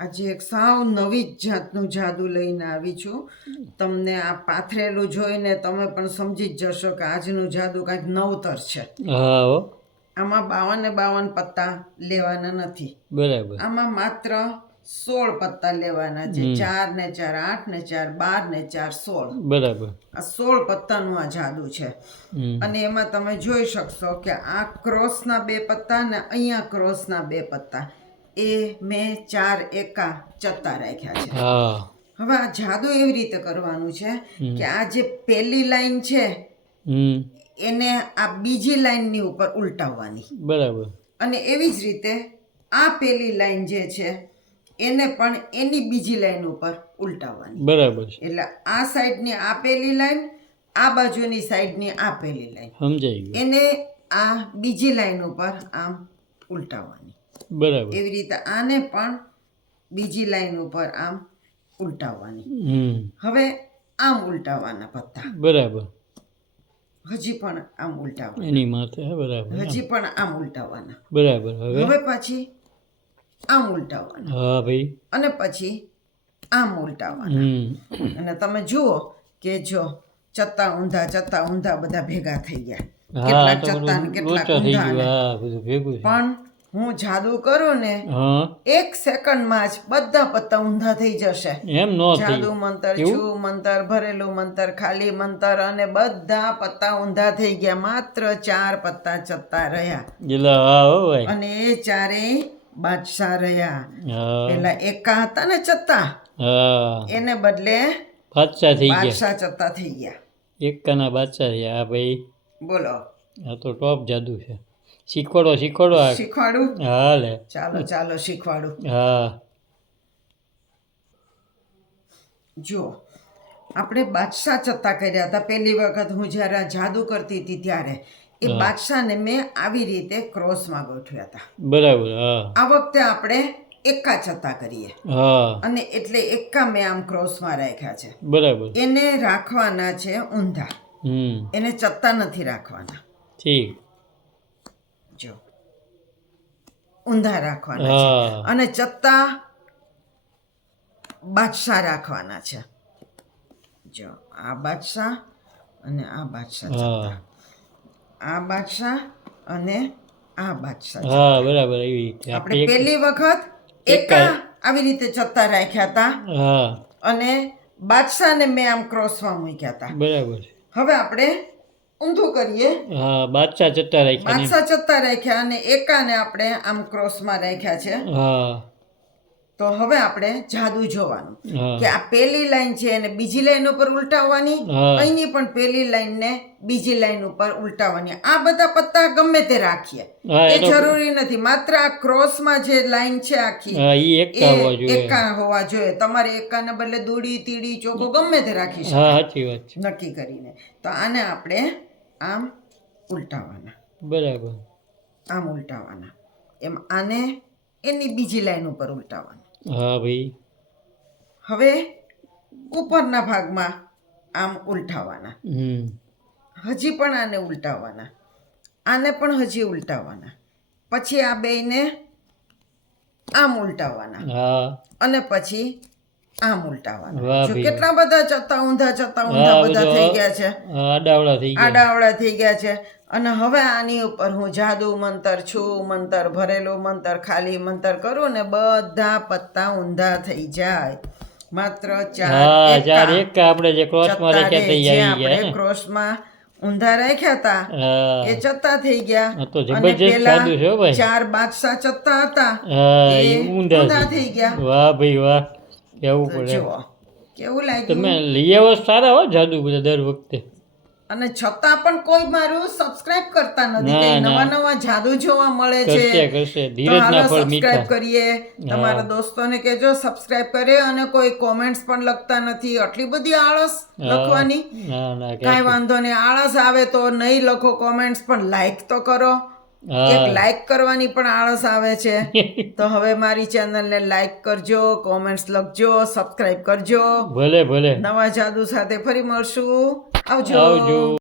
આજે એક સાવ નવી જ જાતનું જાદુ લઈને આવી છું. તમને આ પાથરેલું જોઈને તમે પણ સમજી જ જશો કે આજનું જાદુ કાંઈક નવતર છે. આમાં બાવન ને બાવન પત્તા લેવાના નથી. બરાબર. આમાં માત્ર સોળ પત્તા લેવાના છે. ચાર ને ચાર આઠ ને ચાર બાર ને ચાર સોળ. બરાબર. આ સોળ પત્તાનું આ જાદુ છે. અને એમાં તમે જોઈ શકશો કે આ ક્રોસના બે પત્તા ને અહીંયા ક્રોસના બે પત્તા. એ મેં ચાર એકા ચત્તા રાખ્યા છે. હવે આ જાદુ એવી રીતે કરવાનું છે કે આ જે પહેલી લાઈન છે એને આ બીજી લાઈનની ઉપર ઉલટાવવાની. બરાબર. અને એવી જ રીતે આ પહેલી લાઈન જે છે એને પણ એની બીજી લાઈન ઉપર ઉલટાવવાની. બરાબર એટલે આ સાઈડની આ પહેલી લાઈન આ બાજુની સાઈડની આ પહેલી લાઈન. સમજાઈ એને આ બીજી લાઈન ઉપર આમ ઉલટાવવાની. બરાબર. એવી રીતે આને પણ બીજી લાઈન ઉપર આમ ઉલટાવવાની. હવે આમ ઉલટાવવાના પત્તા. બરાબર. હજી પણ આમ ઉલટાવવા એની માથે બરાબર. હજી પણ આમ ઉલટાવવાના. બરાબર હવે? હવે પછી આમ ઉલટાવવાના. હા ભાઈ. અને પછી આમ ઉલટાવવાના. અને તમે જુઓ કે જો ચત્તા ઊંધા ચત્તા ઊંધા બધા ભેગા થઈ ગયા. કેટલા ચત્તા ને કેટલા ઊંધા પણ હું જાદુ કરું ને એક સેકન્ડમાં જ બધા પત્તા ઊંધા થઈ જશે. એમ નો જાદુ મંતર છું મંતર ભરેલું મંતર ખાલી મંતર અને બધા પત્તા ઊંધા થઈ ગયા. માત્ર ચાર પત્તા ચત્તા રહ્યા. અને એ ચારે બાદશાહ રહ્યા. પેલા એકા હતા ને ચત્તા એને બદલે બાદશાહ થઈ ગયા. બાદશાહ ચત્તા થઈ ગયા. એકાના બાદશાહ થયા ભાઈ. બોલો. આ તો ટોપ જાદુ છે. શીખવાડો શીખવાડો શીખવાડું? હા લે ચાલો ચાલો શીખવાડું. હા. જો આપણે બાદશાહ ચત્તા કર્યા હતા. પહેલી વખત હું જ્યારે આ જાદુ કરતી હતી ત્યારે એ બાદશાહને મેં આવી રીતે ક્રોસમાં ગોઠવ્યા હતા. બરાબર આ વખતે આપણે એકા ચત્તા કરીએ. અને એટલે એકા મેં આમ ક્રોસમાં રાખ્યા છે. બરાબર. એને રાખવાના છે ઊંધા. હમ. એને ચત્તા નથી રાખવાના. ઠીક. જો ઊંધા રાખવાના છે. અને ચત્તા બાદશાહ રાખવાના છે. જો આ બાદશાહ અને આ બાદશાહ આ બાદશાહ અને આ બાદશાહ હા બરાબર એવી રીતે. આપણે પહેલી વખત એકા આવી રીતે ચત્તા રાખ્યા હતા અને અને બાદશાહને મેં આમ ક્રોસમાં મૂક્યા હતા બરાબર. હવે આપણે ઊંધું કરીએ? હા બાદશાહ ચટ્ટા રાખ્યા બાદશાહ ચત્તા રાખ્યા અને એકાને આપણે આમ ક્રોસમાં રાખ્યા છે. હા. તો હવે આપણે જાદુ જોવાનું. કે આ પહેલી લાઈન છે એને બીજી લાઈન ઉપર ઉલટાવવાની. અહીંની પણ પહેલી લાઈન ને બીજી લાઈન ઉપર ઉલટાવવાની. આ બધા પત્તા ગમે તે રાખીએ. એ જરૂરી નથી. માત્ર આ ક્રોસમાં જે લાઈન છે આખી એ એકા હોવા જોઈએ. તમારે એકાને બદલે દોડી તીડી ચોકો ગમે તે રાખી શકો નક્કી કરીને. તો આને આપણે આમ ઉલટાવવાના બરાબર. આમ ઉલટાવવાના એમ આને એની બીજી લાઈન ઉપર ઉલટાવવાના હા ભાઈ. હવે ઉપરના ભાગમાં આમ ઉલટાવવાના હજી પણ આને ઉલટાવવાના આને પણ હજી ઉલટાવવાના પછી આ બેયને આમ ઉલટાવવાના અને પછી આમ ભાઈ. કેટલા બધા ચત્તા ઊંધા ચત્તા ઊંધા બધા થઈ ગયા છે. આડાવડા થઈ ગયા. આડાવડા થઈ ગયા છે. અને હવે આની ઉપર હું જાદુ મંતર છું મંતર ભરેલું મંતર ખાલી મંતર કરું ને બધા પત્તા ઊંધા થઈ જાય. માત્ર ચાર ચાર એક આપણે જે ક્રોસમાં રાખ્યા થઈ જાય આપણે ક્રોસમાં ઊંધા રાખ્યા હતા એ ચત્તા થઈ ગયા. તો જબરજસ્ત જાદુ છે ભાઈ. ચાર બાદશાહ ચત્તા હતા એ ઊંધા થઈ ગયા. વાહ ભાઈ વાહ. કેવું પડે. કેવું લાગ્યું? તમે લઈ આવો સારા હો જાદુ બધા દર વખતે. અને છતાં પણ કોઈ મારું સબસ્ક્રાઇબ કરતા નથી. ના, નવા નવા જાદુ જોવા મળે છે. કરશે તો ધીરજના હાલો ફળ મીઠા. સબસ્ક્રાઇબ કરીએ. તમારા દોસ્તોને કહેજો સબસ્ક્રાઇબ કરે અને કોઈ કોમેન્ટ્સ પણ લખતા નથી. આટલી બધી આળસ લખવાની? ના ના કાંઈ વાંધો નહીં. આળસ આવે તો નહીં લખો કોમેન્ટ્સ પણ લાઈક તો કરો. એક લાઈક કરવાની પણ આળસ આવે છે. તો હવે મારી ચેનલને લાઈક કરજો કોમેન્ટ્સ લખજો સબસ્ક્રાઇબ કરજો. ભલે ભલે. નવા જાદુ સાથે ફરી મળશું. આવજો. આવજો.